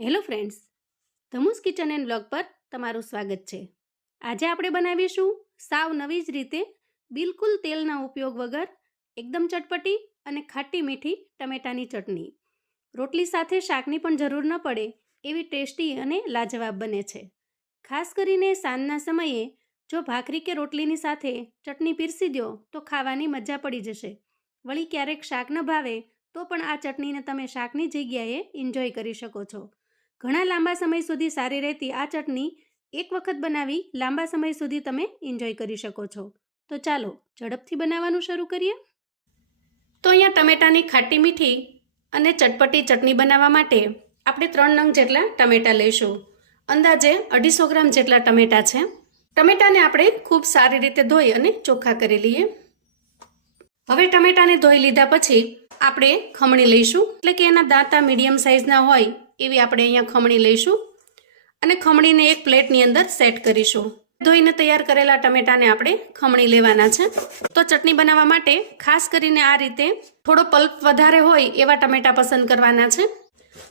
Hello friends, Dhamus kitchen and blog પર તમારું સ્વાગત છે। આજે આપણે બનાવીશું સાવ નવી જ રીતે બિલકુલ તેલના ઉપયોગ વગર એકદમ ચટપટી અને ખાટી મીઠી ટમેટાની ચટણી। રોટલી સાથે શાકની પણ જરૂર ન પડે એવી ટેસ્ટી અને લાજવાબ બને છે। ખાસ કરીને સાંજના સમયે જો ભાખરી કે રોટલીની સાથે ચટણી પીરસી દો તો ખાવાની મજા પડી જશે। વળી ક્યારેક શાક ન ભાવે તો પણ આ ચટણીને તમે શાકની જગ્યાએ એન્જોય કરી શકો છો। ઘણા લાંબા સમય સુધી સારી રહેતી આ ચટણી એક વખત બનાવી લાંબા સમય સુધી તમે એન્જોય કરી શકો છો। તો ચાલો ઝડપથી બનાવવાનું શરૂ કરીએ। તો અહીંયા ટમેટાની ખાટી મીઠી અને ચટપટી ચટણી બનાવવા માટે આપણે 3 નંગ જેટલા ટમેટા લઈશું। અંદાજે 250 ગ્રામ જેટલા ટમેટા છે। ટમેટાને આપણે ખૂબ સારી રીતે ધોઈ અને ચોખ્ખા કરી લઈએ। હવે ટમેટાને ધોઈ લીધા પછી આપણે ખમણી લઈશું, એટલે કે એના દાંતા મીડિયમ સાઇઝના હોય એવી આપણે અહીંયા ખમણી લઈશું અને ખમણીને એક પ્લેટની અંદર સેટ કરીશું। ધોઈને તૈયાર કરેલા ટમેટાને આપણે ખમણી લેવાના છે। તો ચટણી બનાવવા માટે ખાસ કરીને આ રીતે થોડો પલ્પ વધારે હોય એવા ટમેટા પસંદ કરવાના છે।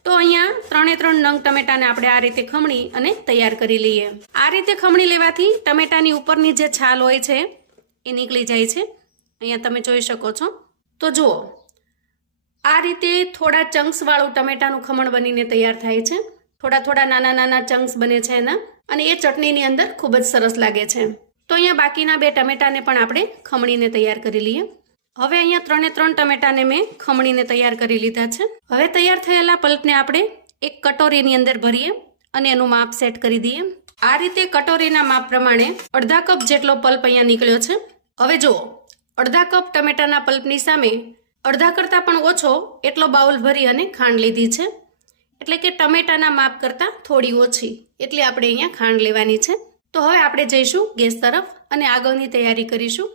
તો અહીંયા 3 નંગ ટમેટાને આપણે આ રીતે ખમણી અને તૈયાર કરી લઈએ। આ રીતે ખમણી લેવાથી ટમેટાની ઉપરની જે છાલ હોય છે એ નીકળી જાય છે। અહીંયા તમે જોઈ શકો છો। તો જુઓ, આ રીતે થોડા ચંક્સ વાળું ટમેટાનું ખમણ બનીને તૈયાર થાય છે। થોડા નાના નાના ચંક્સ બને છે એના, અને એ ચટણીની અંદર ખૂબ જ સરસ લાગે છે। તો અહીંયા બાકીના 2 ટમેટાને પણ આપણે ખમણીને તૈયાર કરી લઈએ। હવે અહીંયા 3 ટમેટાને મેં ખમણીને તૈયાર કરી લીધા છે। હવે તૈયાર થયેલા પલ્પને આપણે એક કટોરીની અંદર ભરીએ અને એનું માપ સેટ કરી દઈએ। આ રીતે કટોરીના માપ પ્રમાણે અડધા કપ જેટલો પલ્પ અહીંયા નીકળ્યો છે। હવે જુઓ, અડધા કપ ટમેટાના પલ્પની સામે અડધા કરતાં પણ ઓછો એટલો બાઉલ ભરી અને ખાંડ લીધી છે, એટલે કે ટમેટાના માપ કરતાં થોડી ઓછી એટલે આપણે અહીંયા ખાંડ લેવાની છે। તો હવે આપણે જઈશું ગેસ તરફ અને આગળની તૈયારી કરીશું।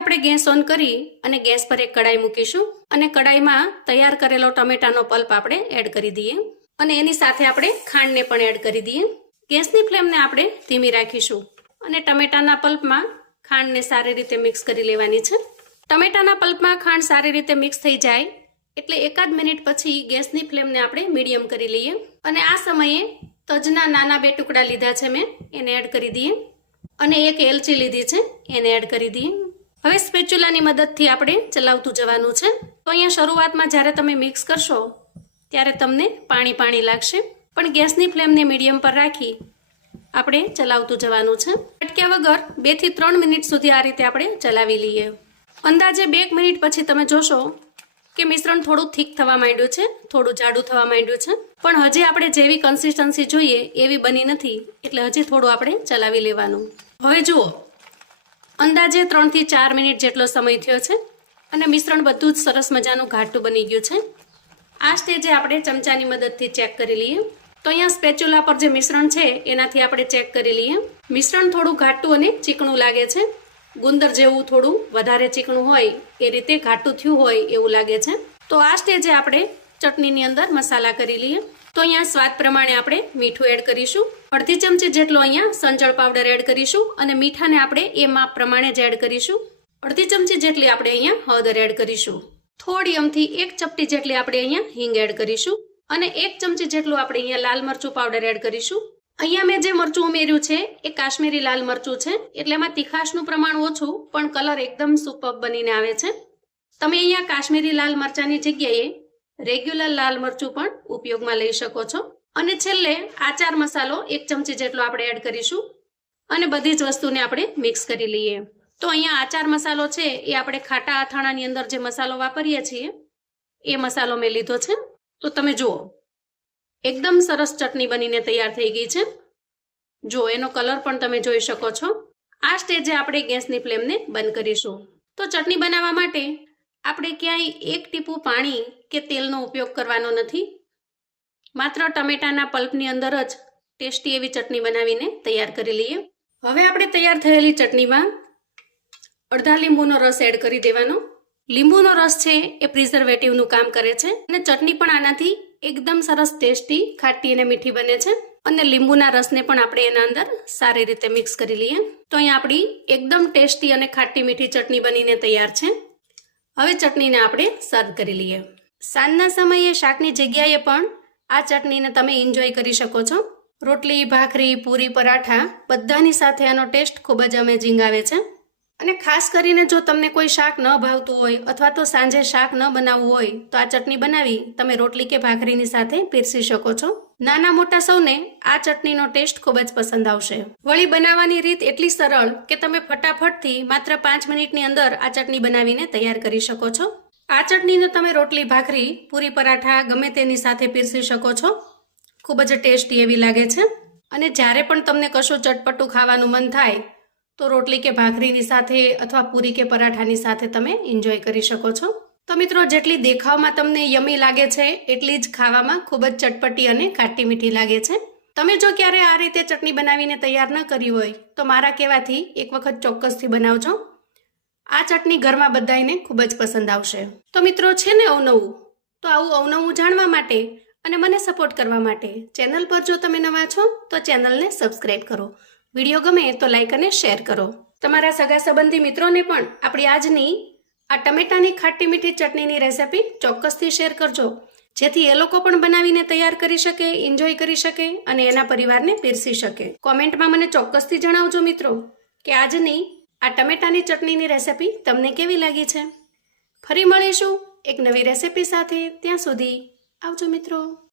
આપણે ગેસ ઓન કરી અને ગેસ પર એક કડાઈ મૂકીશું અને કડાઈમાં તૈયાર કરેલો ટમેટાનો પલ્પ આપણે એડ કરી દઈએ અને એની સાથે આપણે ખાંડને પણ એડ કરી દઈએ। ગેસની ફ્લેમને આપણે ધીમી રાખીશું અને ટમેટાના પલ્પમાં ખાંડને સારી રીતે મિક્સ કરી લેવાની છે। ટમેટાના પલ્પમાં ખાંડ સારી રીતે મિક્સ થઈ જાય એટલે 1 મિનિટ પછી ગેસની ફ્લેમને આપણે મીડિયમ કરી લઈએ અને આ સમયે તજના નાના 2 ટુકડા લીધા છે મેં, એને એડ કરી દઈએ અને એક એલચી લીધી છે એને એડ કરી દઈએ। હવે સ્પેચ્યુલાની મદદથી આપણે ચલાવતું જવાનું છે। તો અહીંયા શરૂઆતમાં જ્યારે તમે મિક્સ કરશો ત્યારે તમને પાણી લાગશે, પણ ગેસની ફ્લેમને મીડિયમ પર રાખી આપણે ચલાવતું જવાનું છે। અટક્યા વગર 2 થી 3 મિનિટ સુધી આ રીતે આપણે ચલાવી લઈએ। અંદાજે 2 મિનિટ પછી તમે જોશો કે મિશ્રણ થોડું થીક થવા માંડ્યું છે, થોડું જાડું થવા માંડ્યું છે, પણ હજી આપણે જેવી કન્સિસ્ટન્સી જોઈએ એવી બની નથી, એટલે હજી થોડું આપણે ચલાવી લેવાનું। હવે જુઓ, અંદાજે 3 થી 4 મિનિટ જેટલો સમય થયો છે અને મિશ્રણ બધું જ સરસ મજાનું ઘાટું બની ગયું છે। આ સ્ટેજે આપણે ચમચાની મદદથી ચેક કરી લઈએ। તો અહીંયા સ્પેચ્યુલા પર જે મિશ્રણ છે એનાથી આપણે ચેક કરી લઈએ। મિશ્રણ થોડું ઘાટું અને ચીકણું લાગે છે, ગુંદર જેવું થોડું વધારે ચીકણું હોય એ રીતે ઘાટું થયું હોય એવું લાગે છે। તો આ સ્ટેજે આપણે ચટણીની અંદર મસાલા કરી લઈએ। તો અહીંયા સ્વાદ પ્રમાણે આપણે મીઠું એડ કરીશું, અડધી ચમચી જેટલો અહીંયા સંચળ પાવડર એડ કરીશું અને મીઠાને આપણે એ માપ પ્રમાણે જ એડ કરીશું। અડધી ચમચી જેટલી આપણે અહીંયા હળદર એડ કરીશું, થોડી અમથી 1 ચપટી જેટલી આપણે અહીંયા હિંગ એડ કરીશું અને 1 ચમચી જેટલું આપણે અહીંયા લાલ મરચું પાવડર એડ કરીશું। અહીંયા મેં જે મરચું ઉમેર્યું છે એ કાશ્મીરી લાલ મરચું છે, એટલે એમાં તીખાશનું પ્રમાણ ઓછું પણ કલર એકદમ સુપર બનીને આવે છે। તમે અહીંયા કાશ્મીરી લાલ મરચાંની જગ્યાએ રેગ્યુલર લાલ મરચું પણ ઉપયોગમાં લઈ શકો છો। અને છેલ્લે આચાર મસાલો 1 ચમચી જેટલો આપણે એડ કરીશું અને બધી જ વસ્તુને આપણે મિક્સ કરી લઈએ। તો અહીંયા આચાર મસાલો છે એ આપણે ખાટા અથાણાની અંદર જે મસાલો વાપરીએ છીએ એ મસાલો મેં લીધો છે। તો તમે જુઓ, એકદમ સરસ ચટણી બનીને તૈયાર થઈ ગઈ છે। જો એનો કલર પણ તમે જોઈ શકો છો। આ સ્ટેજે આપણે ગેસની ફ્લેમને બંધ કરીશું। તો ચટણી બનાવવા માટે આપણે ક્યાંય 1 ટીપું પાણી કે તેલનો ઉપયોગ કરવાનો નથી, માત્ર ટમેટાના પલ્પની અંદર જ ટેસ્ટી એવી ચટણી બનાવીને તૈયાર કરી લઈએ। હવે આપણે તૈયાર થયેલી ચટણીમાં અડધા લીંબુનો રસ એડ કરી દેવાનો। લીંબુનો રસ છે એ પ્રિઝર્વેટિવનું કામ કરે છે અને ચટણી પણ આનાથી એકદમ સરસ ટેસ્ટી, ખાટી અને મીઠી બને છે। અને લીંબુના રસને પણ આપણે એના અંદર સારી રીતે મિક્સ કરી લઈએ। તો અહીંયા આપણી એકદમ ટેસ્ટી અને ખાટી મીઠી ચટણી બનીને તૈયાર છે। હવે ચટણીને આપણે સર્વ કરી લઈએ। સાંજના સમયે શાકની જગ્યાએ પણ આ ચટણીને તમે એન્જોય કરી શકો છો. રોટલી, ભાખરી, પૂરી, પરાઠા બધાની સાથે આનો ટેસ્ટ ખૂબ જ અમેઝિંગ આવે છે. અને ખાસ કરીને જો તમને કોઈ શાક ન ભાવતું હોય અથવા તો સાંજે શાક ન બનાવવું હોય તો આ ચટણી બનાવી તમે રોટલી કે ભાખરીની સાથે પીરસી શકો છો. નાના મોટા સૌને આ ચટણીનો ટેસ્ટ ખૂબ જ પસંદ આવશે. વળી બનાવવાની રીત એટલી સરળ કે તમે ફટાફટથી માત્ર 5 મિનિટની અંદર આ ચટણી બનાવીને તૈયાર કરી શકો છો. આ ચટણીને તમે રોટલી, ભાખરી, પૂરી, પરાઠા ગમે તેની સાથે પીરસી શકો છો. ખૂબ જ ટેસ્ટી એવી લાગે છે. અને જ્યારે પણ તમને કશું ચટપટું ખાવાનું મન થાય તો રોટલી કે ભાખરીની સાથે અથવા પૂરી કે પરાઠાની સાથે તમે એન્જોય કરી શકો છો. તો મિત્રો, જેટલી દેખાવમાં તમને યમી લાગે છે એટલી જ ખાવામાં ખૂબ જ ચટપટી અને ખાટી મીઠી લાગે છે. તમે જો ક્યારે આ રીતે ચટણી બનાવીને તૈયાર ન કરી હોય તો મારા કહેવાથી એક વખત ચોક્કસથી બનાવજો. આ ચટણી ઘરમાં બધાને ખૂબ જ પસંદ આવશે. તો મિત્રો, છે ને અવનવું, તો આવું અવનવું જાણવા માટે અને મને સપોર્ટ કરવા માટે ચેનલ પર જો તમે નવા છો તો ચેનલને સબસ્ક્રાઈબ કરો. વિડીયો ગમે તો લાઈક અને શેર કરો. તમારા સગા સંબંધી મિત્રોને પણ આપણી આજની આ ટમેટાની ખાટી મીઠી ચટણીની રેસિપી ચોક્કસથી શેર કરજો, જેથી એ લોકો પણ બનાવીને તૈયાર કરી શકે, એન્જોય કરી શકે અને એના પરિવારને પીરસી શકે. કોમેન્ટમાં મને ચોક્કસથી જણાવજો મિત્રો કે આજની આ ટમેટાની ચટણીની રેસિપી તમને કેવી લાગી છે. ફરી મળીશું એક નવી રેસિપી સાથે. ત્યાં સુધી આવજો મિત્રો.